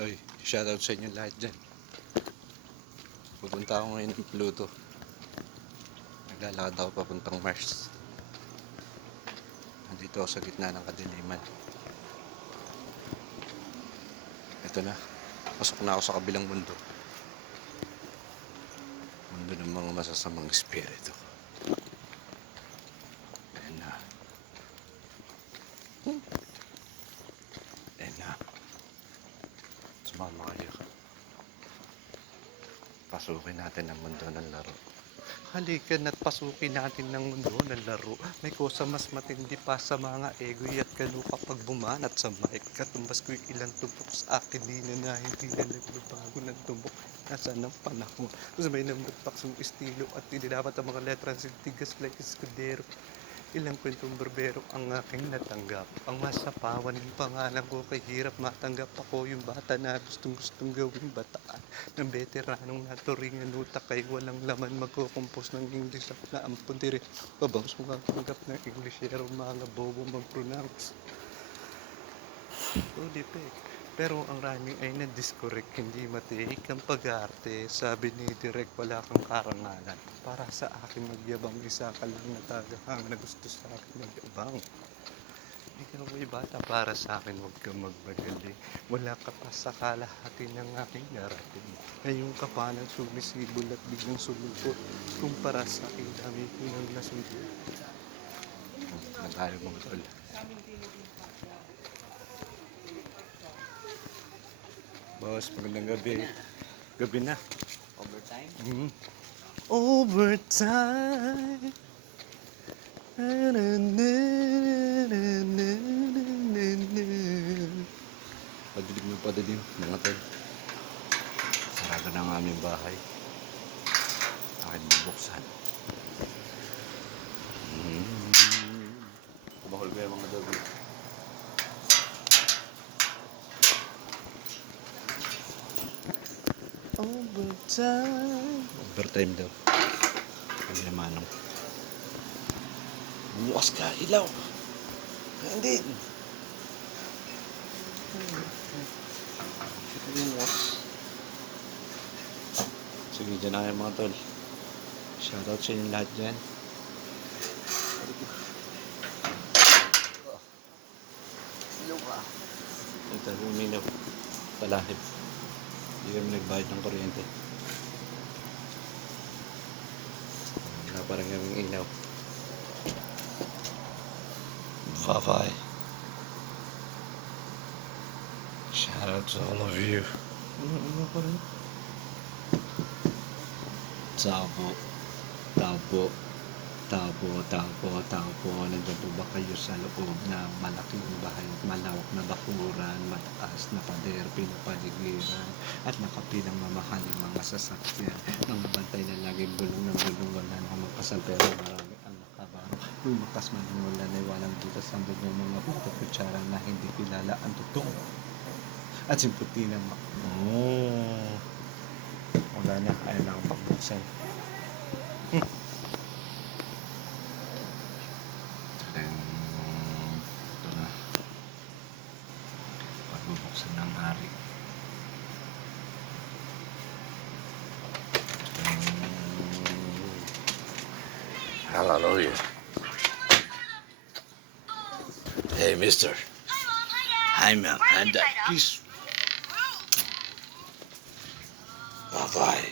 Hoy, shoutout sa inyo lahat dyan. Pupunta ako ngayon ng Pluto. Naglalakad ako papuntang Mars. Nandito ako sa gitna ng kadiliman. Ito na. Pasok na ako sa kabilang mundo. Mundo ng mga masasamang espiritu. Ayan na. Ayan na. Sumama kayo. Pasukin natin ang mundo ng laro. Halika na't pasukin natin ng mundo ng laro. May kosa mas matindi pa sa mga egoy at galo kapag bumanat sa mic. Katumbas ko'y ilang tubok sa akin, di na hindi na nagbabago ng tubok. Nasaan ang panahon? Sabay ng magpaksong estilo at hindi dapat ang mga letra tigas like Escudero. Ilang kwentong berbero ang aking natanggap. Ang masapawan ng pangalan ko kay hirap matanggap ako yung bata na gustong gawing bataan. Ng veteranong naturingan utak kay walang laman magkukumpos ng English at naampun dire. Babang sumatanggap ng Englishero mga bobo mag-pronounce. Udipek. Pero ang rhyming ay na-discorrect, hindi matihik ang pag-arte. Sabi ni Direk, wala kang karangalan. Para sa akin magyabang, isa ka lang na tagahang na gusto sa akin magyabang. Ikaw ay bata para sa akin, huwag kang magmadali. Wala ka pa sa kalahati ng aking narating. Ngayon ka pa nang sumisibol at biglang sumulpot. Kumpara sa akin, dami ko nang nasumpot. Nagtayo mga tol. Boss, magandang gabi. Gabi na. Overtime? Overtime. Padilim na padilim, mga tol. Sarado na ang aming bahay. Akin bubuksan. Kumahol kayo mga gabi. Overtime. Overtime daw. Hindi na manong. Bumukas ka, ilaw. Hindi. Bumukas. Sige, dyan na kayo mga tol. Shoutout sa inyo lahat dyan. Ilaw ka. Ito, uminaw. Talahib. Hindi kami nagbayad ng kuryente. Wala parang kaming ilaw. Bye-bye. Shout out to all of you. Tapo. Tapo. Tapo, tapo, tapo. Nandiyan po ba kayo sa loob na malaking bahay, malawak na bakuran, mataas na pader, pinapaligiran, at nakapilang mamahaling mga sasakyan. Mga bantay na laging bulong ng bulong, wala na magkasal pero marami ang nakabaro. Lumakas man ang wala na walang butas ang ng mga puto kutsara na hindi kilala ang totoo. At simputi na wala na, ayaw na akong pagbuksan. Ito na. Pagbubuksan ng hari. Hallelujah. Hey, mister. Hi, ma'am. And that kiss. Bye-bye.